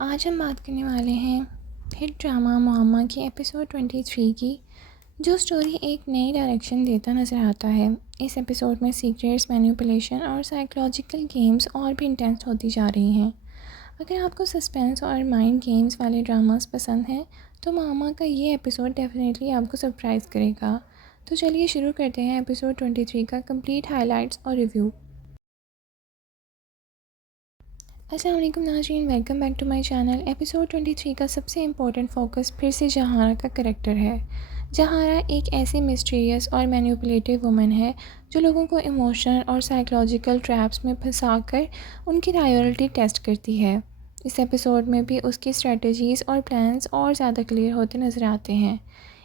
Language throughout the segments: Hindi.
आज हम बात करने वाले हैं हिट ड्रामा मुअम्मा की एपिसोड 23 की, जो स्टोरी एक नई डायरेक्शन देता नज़र आता है। इस एपिसोड में सीक्रेट्स, मैनिपुलेशन और साइकोलॉजिकल गेम्स और भी इंटेंस होती जा रही हैं। अगर आपको सस्पेंस और माइंड गेम्स वाले ड्रामास पसंद हैं तो मुअम्मा का ये एपिसोड डेफिनेटली आपको सरप्राइज़ करेगा। तो चलिए शुरू करते हैं एपिसोड 23 का कंप्लीट हाइलाइट्स और रिव्यू। अस्सलाम वालेकुम नाज़रीन, welcome back to my channel. Episode 23 का सबसे इम्पोर्टेंट फोकस फिर से जहारा का करैक्टर है। जहारा एक ऐसी मिस्टीरियस और मैनिपुलेटिव वुमन है जो लोगों को इमोशनल और साइकोलॉजिकल ट्रैप्स में फंसाकर उनकी लॉयल्टी टेस्ट करती है। इस एपिसोड में भी उसकी स्ट्रेटजीज़ और प्लान्स और ज़्यादा क्लियर होते नज़र आते हैं।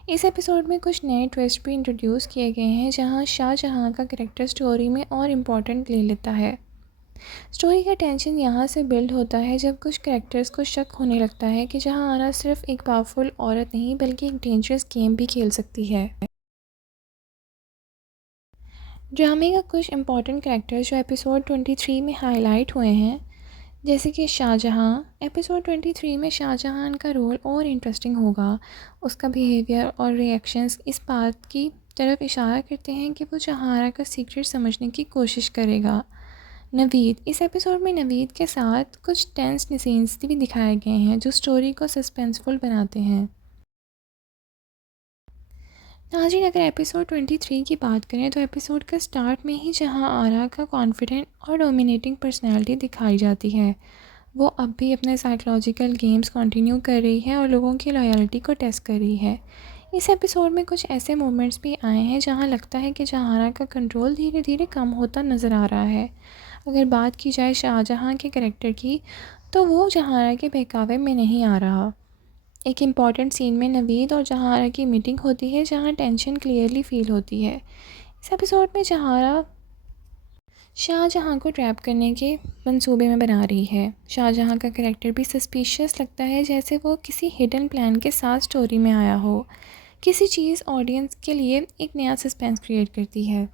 इस एपिसोड में कुछ नए ट्विस्ट भी इंट्रोड्यूस किए गए हैं, जहाँ शाहजहाँ का करैक्टर स्टोरी में और इम्पोर्टेंट ले लेता है। स्टोरी का टेंशन यहाँ से बिल्ड होता है जब कुछ कैरेक्टर्स को शक होने लगता है कि जहां सिर्फ एक पावरफुल औरत नहीं बल्कि एक डेंजरस गेम भी खेल सकती है। ड्रामे का कुछ इंपॉर्टेंट कैरेक्टर्स जो एपिसोड 23 में हाईलाइट हुए हैं, जैसे कि शाहजहाँ। एपिसोड 23 में शाहजहाँ का रोल और इंटरेस्टिंग होगा। उसका बिहेवियर और रिएक्शंस इस बात की तरफ इशारा करते हैं कि वो जहारा का सीक्रेट समझने की कोशिश करेगा। नवीद, इस एपिसोड में नवीद के साथ कुछ टेंस सीन्स भी दिखाए गए हैं जो स्टोरी को सस्पेंसफुल बनाते हैं। नाज़रीन, अगर एपिसोड 23 की बात करें तो एपिसोड का स्टार्ट में ही जहां आरा का कॉन्फिडेंट और डोमिनेटिंग पर्सनैलिटी दिखाई जाती है, वो अब भी अपने साइकोलॉजिकल गेम्स कंटिन्यू कर रही है और लोगों की लॉयल्टी को टेस्ट कर रही है। इस एपिसोड में कुछ ऐसे मोमेंट्स भी आए हैं जहां लगता है कि जहारा का कंट्रोल धीरे धीरे कम होता नज़र आ रहा है। अगर बात की जाए शाहजहाँ के करैक्टर की, तो वो जहारा के बहकावे में नहीं आ रहा। एक इम्पॉर्टेंट सीन में नवीद और जहारा की मीटिंग होती है जहाँ टेंशन क्लियरली फील होती है। इस एपिसोड में जहारा शाहजहाँ को ट्रैप करने के मंसूबे में बना रही है। शाहजहाँ का करैक्टर भी सस्पिशियस लगता है, जैसे वो किसी हिडन प्लान के साथ स्टोरी में आया हो। किसी चीज़ ऑडियंस के लिए एक नया सस्पेंस क्रिएट करती है।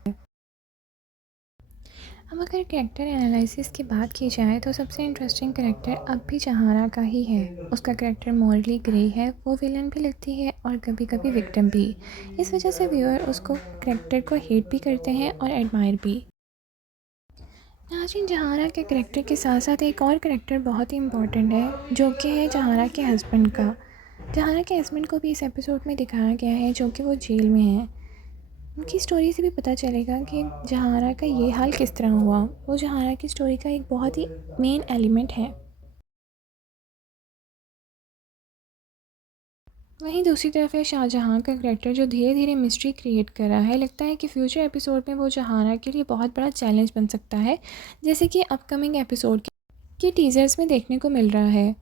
अब अगर कैरेक्टर एनालिसिस की बात की जाए तो सबसे इंटरेस्टिंग कैरेक्टर अब भी जहारा का ही है। उसका कैरेक्टर मॉरली ग्रे है, वो विलन भी लगती है और कभी कभी विक्टिम भी। इस वजह से व्यूअर उसको कैरेक्टर को हेट भी करते हैं और एडमायर भी। नाज़रीन, जहारा के कैरेक्टर के साथ साथ एक और कैरेक्टर बहुत ही इंपॉर्टेंट है, जो कि है जहारा के हस्बैंड का। जहारा के हस्बैंड को भी इस एपिसोड में दिखाया गया है, जो कि वो जेल में है। उनकी स्टोरी से भी पता चलेगा कि जहारा का ये हाल किस तरह हुआ। वो जहारा की स्टोरी का एक बहुत ही मेन एलिमेंट है। वहीं दूसरी तरफ है शाहजहाँ का करेक्टर, जो धीरे धीरे मिस्ट्री क्रिएट कर रहा है। लगता है कि फ्यूचर एपिसोड में वो जहारा के लिए बहुत बड़ा चैलेंज बन सकता है, जैसे कि अपकमिंग एपिसोड के टीजर्स में देखने को मिल रहा है।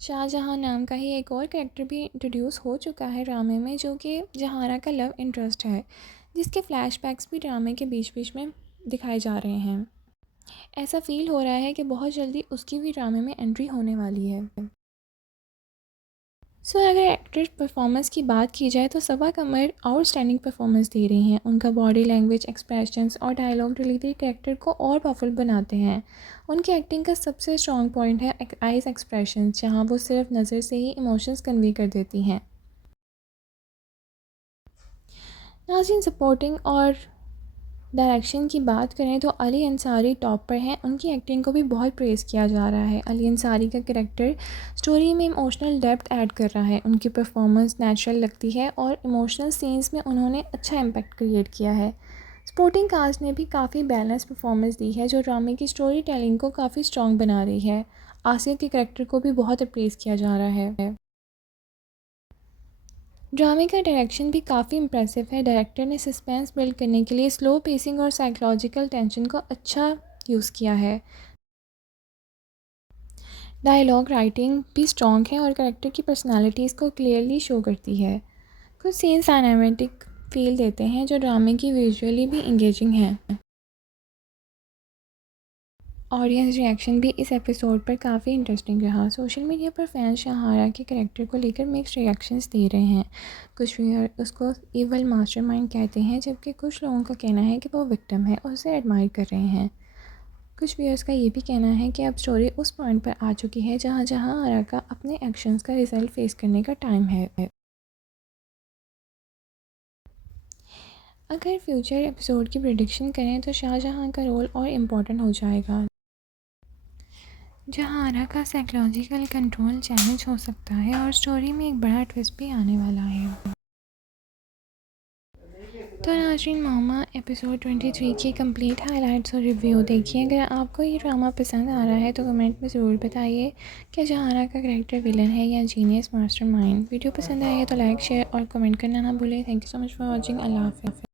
शाहजहाँ नाम का ही एक और कैरेक्टर भी इंट्रोड्यूस हो चुका है ड्रामे में, जो कि जहारा का लव इंटरेस्ट है, जिसके फ्लैशबैक्स भी ड्रामे के बीच बीच में दिखाए जा रहे हैं। ऐसा फील हो रहा है कि बहुत जल्दी उसकी भी ड्रामे में एंट्री होने वाली है। अगर एक्टर परफॉर्मेंस की बात की जाए तो सबा कमर आउटस्टैंडिंग परफॉर्मेंस दे रही हैं। उनका बॉडी लैंग्वेज, एक्सप्रेशंस और डायलॉग डिलीवरी कैरेक्टर को और पावरफुल बनाते हैं। उनकी एक्टिंग का सबसे स्ट्रॉन्ग पॉइंट है आइज एक्सप्रेशंस, जहां वो सिर्फ नज़र से ही इमोशंस कन्वे कर देती हैं। नाज़रीन, सपोर्टिंग और डायरेक्शन की बात करें तो अली अंसारी टॉप पर हैं। उनकी एक्टिंग को भी बहुत प्रेज़ किया जा रहा है। अली अंसारी का कैरेक्टर स्टोरी में इमोशनल डेप्थ ऐड कर रहा है। उनकी परफॉर्मेंस नेचुरल लगती है और इमोशनल सीन्स में उन्होंने अच्छा इम्पैक्ट क्रिएट किया है। सपोर्टिंग कास्ट ने भी काफ़ी बैलेंस परफॉर्मेंस दी है, जो ड्रामे की स्टोरी टेलिंग को काफ़ी स्ट्रॉन्ग बना रही है। आसिया के कैरेक्टर को भी बहुत अप्रेज़ किया जा रहा है। ड्रामे का डायरेक्शन भी काफ़ी इम्प्रेसिव है। डायरेक्टर ने सस्पेंस बिल्ड करने के लिए स्लो पेसिंग और साइकोलॉजिकल टेंशन को अच्छा यूज़ किया है। डायलॉग राइटिंग भी स्ट्रॉन्ग है और कैरेक्टर की पर्सनालिटीज़ को क्लियरली शो करती है। कुछ सीन्स सिनेमैटिक फील देते हैं, जो ड्रामे की विजुअली भी इंगेजिंग है। ऑडियंस रिएक्शन भी इस एपिसोड पर काफ़ी इंटरेस्टिंग रहा। सोशल मीडिया पर फैंस शहारा के कैरेक्टर को लेकर मिक्स्ड रिएक्शंस दे रहे हैं। कुछ व्यूअर उसको इवल मास्टरमाइंड कहते हैं, जबकि कुछ लोगों का कहना है कि वो विक्टिम है और उसे एडमायर कर रहे हैं। कुछ व्यूअर्स का ये भी कहना है कि अब स्टोरी उस पॉइंट पर आ चुकी है जहाँ जहाँ आराका अपने एक्शंस का रिजल्ट फेस करने का टाइम है। अगर फ्यूचर एपिसोड की प्रिडिक्शन करें तो शाहजहाँ का रोल और इम्पोर्टेंट हो जाएगा, जहाँ आरा का साइकोलॉजिकल कंट्रोल चैलेंज हो सकता है और स्टोरी में एक बड़ा ट्विस्ट भी आने वाला है। तो नाज़रीन, मामा एपिसोड 23 की कंप्लीट हाइलाइट्स और रिव्यू देखिए। अगर आपको ये ड्रामा पसंद आ रहा है तो कमेंट में ज़रूर बताइए कि जहारा का कैरेक्टर विलन है या जीनियस मास्टरमाइंड। वीडियो पसंद आए तो लाइक शेयर और कमेंट करना ना भूलें। Thank you so much for watching. अल्लाह हाफ़िज़।